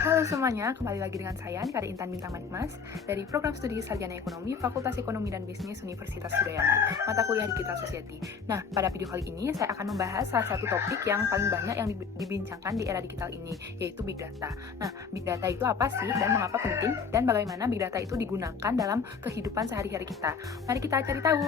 Halo semuanya, kembali lagi dengan saya Nikari Intan Bintang Manikmas dari Program Studi Sarjana Ekonomi Fakultas Ekonomi dan Bisnis Universitas Udayana, mata kuliah Digital Society. Nah, pada video kali ini saya akan membahas salah satu topik yang paling banyak yang dibincangkan di era digital ini, yaitu Big Data. Nah, Big Data itu apa sih dan mengapa penting dan bagaimana Big Data itu digunakan dalam kehidupan sehari-hari kita? Mari kita cari tahu.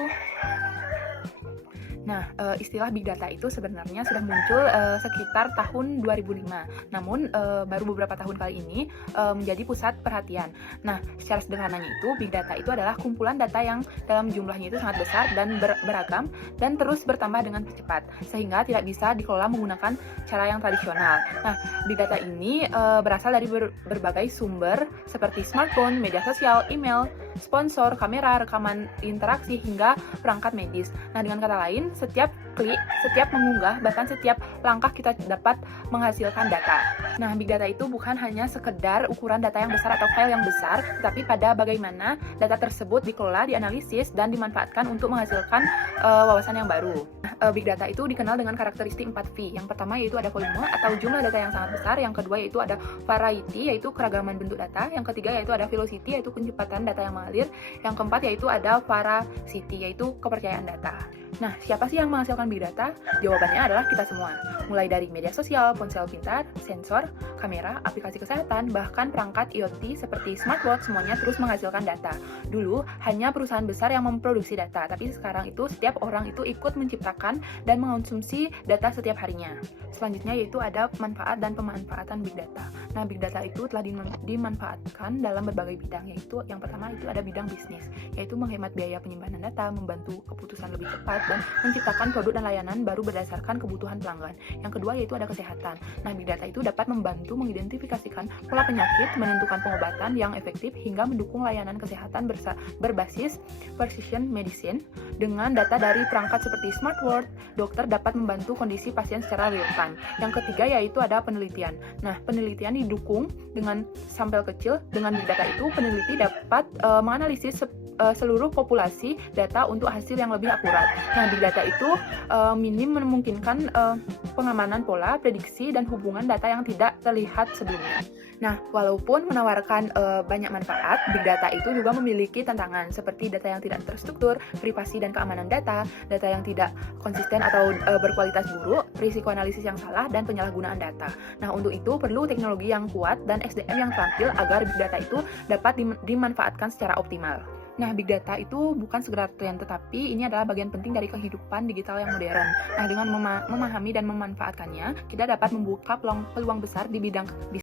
Nah, istilah Big Data itu sebenarnya sudah muncul sekitar tahun 2005. Namun, baru beberapa tahun kali ini menjadi pusat perhatian. Nah, secara sederhananya itu, Big Data itu adalah kumpulan data yang dalam jumlahnya itu sangat besar dan beragam dan terus bertambah dengan cepat, sehingga tidak bisa dikelola menggunakan cara yang tradisional. Nah, Big Data ini berasal dari berbagai sumber seperti smartphone, media sosial, email, sponsor, kamera, rekaman interaksi, hingga perangkat medis. Nah, dengan kata lain, setiap klik, setiap mengunggah, bahkan setiap langkah kita dapat menghasilkan data. Nah, Big Data itu bukan hanya sekedar ukuran data yang besar atau file yang besar, tetapi pada bagaimana data tersebut dikelola, dianalisis, dan dimanfaatkan untuk menghasilkan wawasan yang baru. Big Data itu dikenal dengan karakteristik 4V. Yang pertama yaitu ada volume atau jumlah data yang sangat besar, yang kedua yaitu ada variety yaitu keragaman bentuk data, yang ketiga yaitu ada velocity yaitu kecepatan data yang mengalir, yang keempat yaitu ada veracity yaitu kepercayaan data. Nah, siapa sih yang menghasilkan Big Data? Jawabannya adalah kita semua. Mulai dari media sosial, ponsel pintar, sensor, kamera, aplikasi kesehatan, bahkan perangkat IoT seperti smartwatch, semuanya terus menghasilkan data. Dulu, hanya perusahaan besar yang memproduksi data, tapi sekarang itu setiap orang itu ikut menciptakan dan mengonsumsi data setiap harinya. Selanjutnya yaitu ada manfaat dan pemanfaatan Big Data. Nah, Big Data itu telah dimanfaatkan dalam berbagai bidang, yaitu yang pertama itu ada bidang bisnis, yaitu menghemat biaya penyimpanan data, membantu keputusan lebih cepat, dan menciptakan produk dan layanan baru berdasarkan kebutuhan pelanggan. Yang kedua yaitu ada kesehatan. Nah, Big Data itu dapat membantu mengidentifikasikan pola penyakit, menentukan pengobatan yang efektif, hingga mendukung layanan kesehatan berbasis precision medicine. Dengan data dari perangkat seperti smartwatch, dokter dapat membantu kondisi pasien secara real time. Yang ketiga yaitu ada penelitian. Nah, penelitian didukung dengan sampel kecil. Dengan Big Data itu, peneliti dapat menganalisis seluruh populasi data untuk hasil yang lebih akurat. Nah, Big Data itu minim memungkinkan pengamanan pola, prediksi, dan hubungan data yang tidak terlihat sebelumnya. Nah, walaupun menawarkan banyak manfaat, Big Data itu juga memiliki tantangan seperti data yang tidak terstruktur, privasi dan keamanan data, data yang tidak konsisten atau berkualitas buruk, risiko analisis yang salah, dan penyalahgunaan data. Nah, untuk itu perlu teknologi yang kuat dan SDM yang terampil agar Big Data itu dapat dimanfaatkan secara optimal. Nah, Big Data itu bukan sekedar tren, tetapi ini adalah bagian penting dari kehidupan digital yang modern. Nah, dengan memahami dan memanfaatkannya, kita dapat membuka peluang besar di bidang